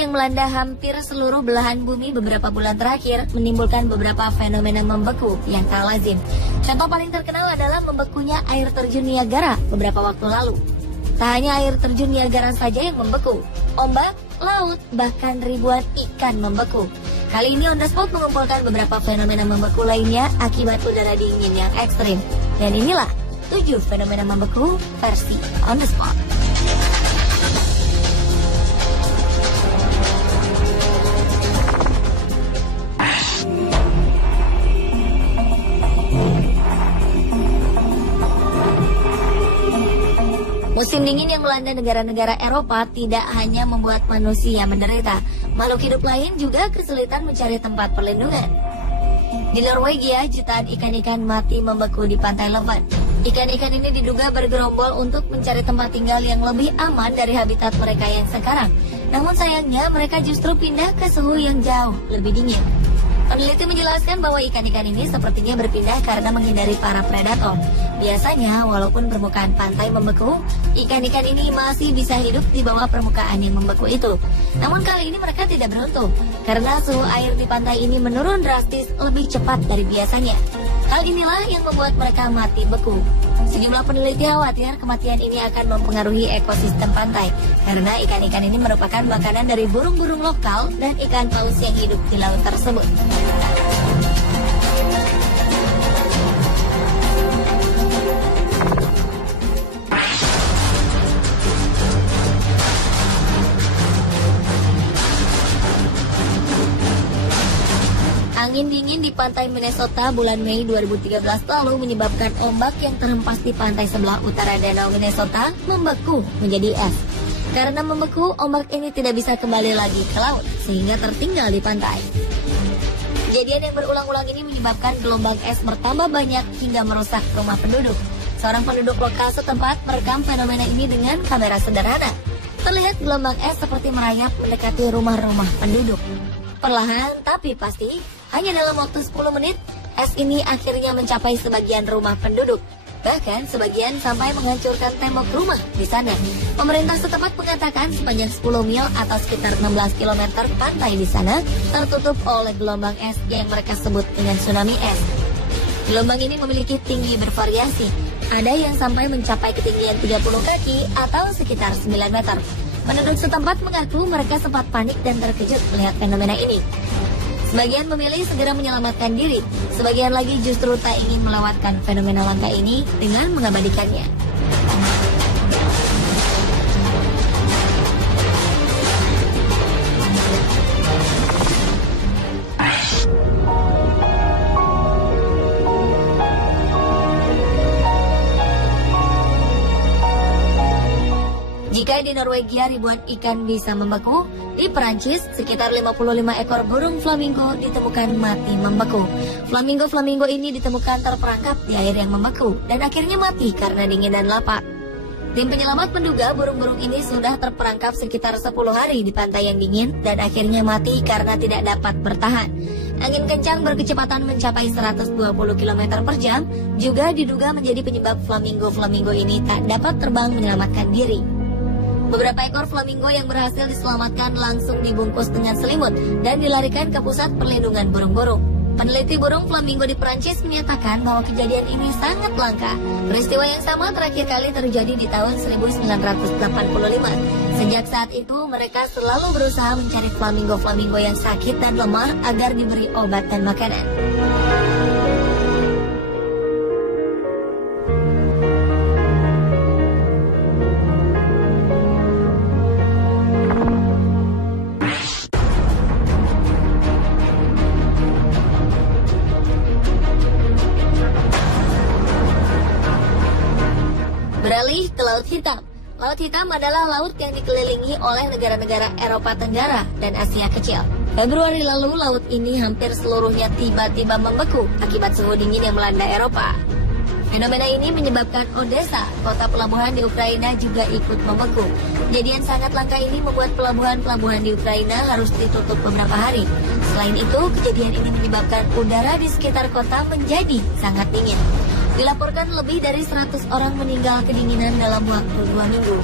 yang melanda hampir seluruh belahan bumi beberapa bulan terakhir menimbulkan beberapa fenomena membeku yang tak lazim. Contoh paling terkenal adalah membekunya air terjun Niagara beberapa waktu lalu. Tak hanya air terjun Niagara saja yang membeku, ombak, laut, bahkan ribuan ikan membeku. Kali ini On The Spot mengumpulkan beberapa fenomena membeku lainnya akibat udara dingin yang ekstrim. Dan inilah 7 fenomena membeku versi On The Spot. Musim dingin yang melanda negara-negara Eropa tidak hanya membuat manusia menderita, makhluk hidup lain juga kesulitan mencari tempat perlindungan. Di Norwegia, jutaan ikan-ikan mati membeku di pantai Levant. Ikan-ikan ini diduga bergerombol untuk mencari tempat tinggal yang lebih aman dari habitat mereka yang sekarang. Namun sayangnya mereka justru pindah ke suhu yang jauh lebih dingin. Peneliti menjelaskan bahwa ikan-ikan ini sepertinya berpindah karena menghindari para predator. Biasanya, walaupun permukaan pantai membeku, ikan-ikan ini masih bisa hidup di bawah permukaan yang membeku itu. Namun kali ini mereka tidak beruntung, karena suhu air di pantai ini menurun drastis lebih cepat dari biasanya. Hal inilah yang membuat mereka mati beku. Sejumlah peneliti khawatir kematian ini akan mempengaruhi ekosistem pantai, karena ikan-ikan ini merupakan makanan dari burung-burung lokal dan ikan paus yang hidup di laut tersebut. Angin dingin di pantai Minnesota bulan Mei 2013 lalu menyebabkan ombak yang terhempas di pantai sebelah utara danau Minnesota membeku menjadi es. Karena membeku, ombak ini tidak bisa kembali lagi ke laut sehingga tertinggal di pantai. Kejadian yang berulang-ulang ini menyebabkan gelombang es bertambah banyak hingga merusak rumah penduduk. Seorang penduduk lokal setempat merekam fenomena ini dengan kamera sederhana. Terlihat gelombang es seperti merayap mendekati rumah-rumah penduduk. Perlahan tapi pasti, hanya dalam waktu 10 menit, es ini akhirnya mencapai sebagian rumah penduduk. Bahkan sebagian sampai menghancurkan tembok rumah di sana. Pemerintah setempat mengatakan sepanjang 10 mil atau sekitar 16 km pantai di sana tertutup oleh gelombang es yang mereka sebut dengan tsunami es. Gelombang ini memiliki tinggi bervariasi. Ada yang sampai mencapai ketinggian 30 kaki atau sekitar 9 meter. Penduduk setempat mengaku mereka sempat panik dan terkejut melihat fenomena ini. Sebagian memilih segera menyelamatkan diri, sebagian lagi justru tak ingin melewatkan fenomena langka ini dengan mengabadikannya. Jika di Norwegia ribuan ikan bisa membeku, di Perancis sekitar 55 ekor burung flamingo ditemukan mati membeku. Flamingo ini ditemukan terperangkap di air yang membeku dan akhirnya mati karena dingin dan lapar. Tim penyelamat menduga burung-burung ini sudah terperangkap sekitar 10 hari di pantai yang dingin dan akhirnya mati karena tidak dapat bertahan. Angin kencang berkecepatan mencapai 120 km per jam juga diduga menjadi penyebab flamingo ini tak dapat terbang menyelamatkan diri. Beberapa ekor flamingo yang berhasil diselamatkan langsung dibungkus dengan selimut dan dilarikan ke pusat perlindungan burung-burung. Peneliti burung flamingo di Perancis menyatakan bahwa kejadian ini sangat langka. Peristiwa yang sama terakhir kali terjadi di tahun 1985. Sejak saat itu, mereka selalu berusaha mencari flamingo yang sakit dan lemah agar diberi obat dan makanan. Beralih ke Laut Hitam. Laut Hitam adalah laut yang dikelilingi oleh negara-negara Eropa Tenggara dan Asia Kecil. Februari lalu, laut ini hampir seluruhnya tiba-tiba membeku akibat suhu dingin yang melanda Eropa. Fenomena ini menyebabkan Odessa, kota pelabuhan di Ukraina, juga ikut membeku. Kejadian sangat langka ini membuat pelabuhan-pelabuhan di Ukraina harus ditutup beberapa hari. Selain itu, kejadian ini menyebabkan udara di sekitar kota menjadi sangat dingin. Dilaporkan lebih dari 100 orang meninggal kedinginan dalam waktu 2 minggu.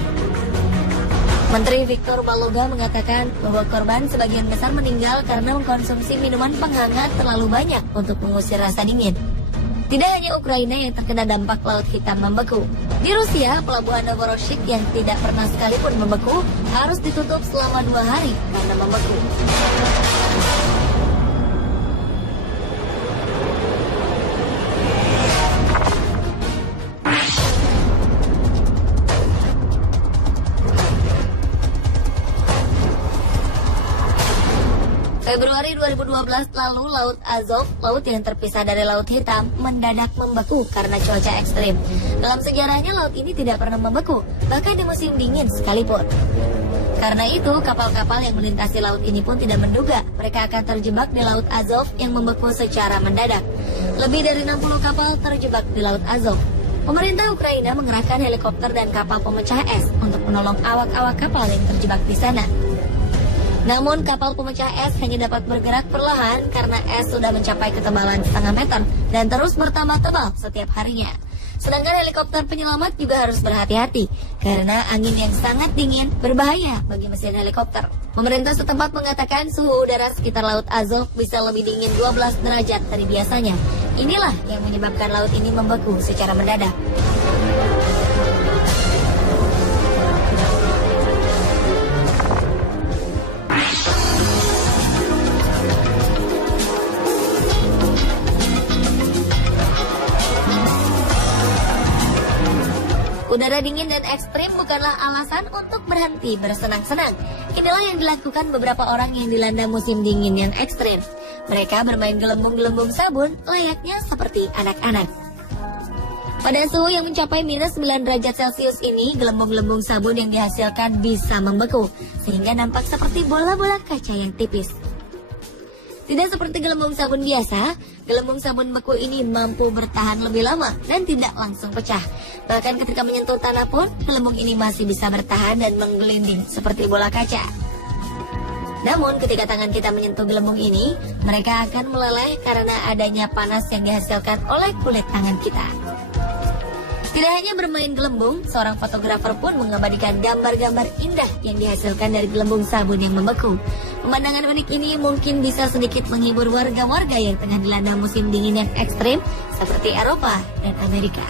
Menteri Victor Baloga mengatakan bahwa korban sebagian besar meninggal karena mengkonsumsi minuman penghangat terlalu banyak untuk mengusir rasa dingin. Tidak hanya Ukraina yang terkena dampak Laut Hitam membeku. Di Rusia, pelabuhan Novorossiysk yang tidak pernah sekalipun membeku harus ditutup selama 2 hari karena membeku. Februari 2012 lalu Laut Azov, laut yang terpisah dari Laut Hitam, mendadak membeku karena cuaca ekstrim. Dalam sejarahnya laut ini tidak pernah membeku, bahkan di musim dingin sekalipun. Karena itu, kapal-kapal yang melintasi laut ini pun tidak menduga mereka akan terjebak di Laut Azov yang membeku secara mendadak. Lebih dari 60 kapal terjebak di Laut Azov. Pemerintah Ukraina mengerahkan helikopter dan kapal pemecah es untuk menolong awak-awak kapal yang terjebak di sana. Namun kapal pemecah es hanya dapat bergerak perlahan karena es sudah mencapai ketebalan setengah meter dan terus bertambah tebal setiap harinya. Sedangkan helikopter penyelamat juga harus berhati-hati karena angin yang sangat dingin berbahaya bagi mesin helikopter. Pemerintah setempat mengatakan suhu udara sekitar Laut Azov bisa lebih dingin 12 derajat dari biasanya. Inilah yang menyebabkan laut ini membeku secara mendadak. Udara dingin dan ekstrim bukanlah alasan untuk berhenti bersenang-senang. Inilah yang dilakukan beberapa orang yang dilanda musim dingin yang ekstrim. Mereka bermain gelembung-gelembung sabun layaknya seperti anak-anak. Pada suhu yang mencapai minus 9 derajat Celcius ini, gelembung-gelembung sabun yang dihasilkan bisa membeku, sehingga nampak seperti bola-bola kaca yang tipis. Tidak seperti gelembung sabun biasa, gelembung sabun beku ini mampu bertahan lebih lama dan tidak langsung pecah. Bahkan ketika menyentuh tanah pun, gelembung ini masih bisa bertahan dan menggelinding seperti bola kaca. Namun ketika tangan kita menyentuh gelembung ini, mereka akan meleleh karena adanya panas yang dihasilkan oleh kulit tangan kita. Tidak hanya bermain gelembung, seorang fotografer pun mengabadikan gambar-gambar indah yang dihasilkan dari gelembung sabun yang membeku. Pemandangan unik ini mungkin bisa sedikit menghibur warga-warga yang tengah dilanda musim dingin yang ekstrim seperti Eropa dan Amerika.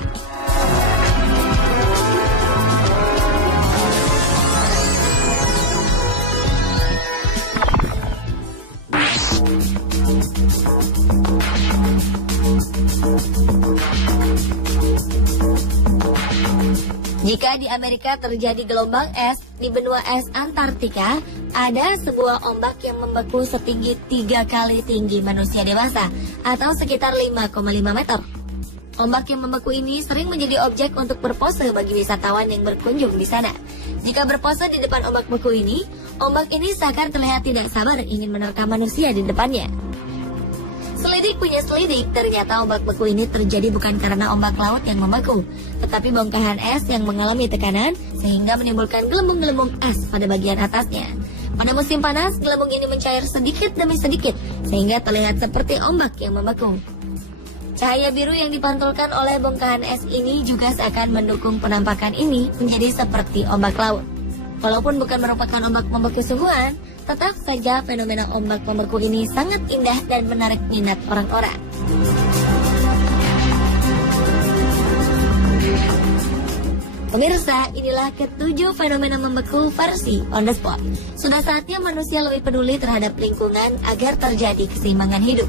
Jika di Amerika terjadi gelombang es, di benua es Antartika ada sebuah ombak yang membeku setinggi 3 kali tinggi manusia dewasa atau sekitar 5,5 meter. Ombak yang membeku ini sering menjadi objek untuk berpose bagi wisatawan yang berkunjung di sana. Jika berpose di depan ombak beku ini, ombak ini seakan terlihat tidak sabar ingin menerkam manusia di depannya. Selidik punya selidik, ternyata ombak beku ini terjadi bukan karena ombak laut yang membeku, tetapi bongkahan es yang mengalami tekanan sehingga menimbulkan gelembung-gelembung es pada bagian atasnya. Pada musim panas, gelembung ini mencair sedikit demi sedikit sehingga terlihat seperti ombak yang membeku. Cahaya biru yang dipantulkan oleh bongkahan es ini juga seakan mendukung penampakan ini menjadi seperti ombak laut. Walaupun bukan merupakan ombak membeku sungguhan, tetap saja fenomena ombak membeku ini sangat indah dan menarik minat orang-orang. Pemirsa, inilah ke-7 fenomena membeku versi on the spot. Sudah saatnya manusia lebih peduli terhadap lingkungan agar terjadi keseimbangan hidup.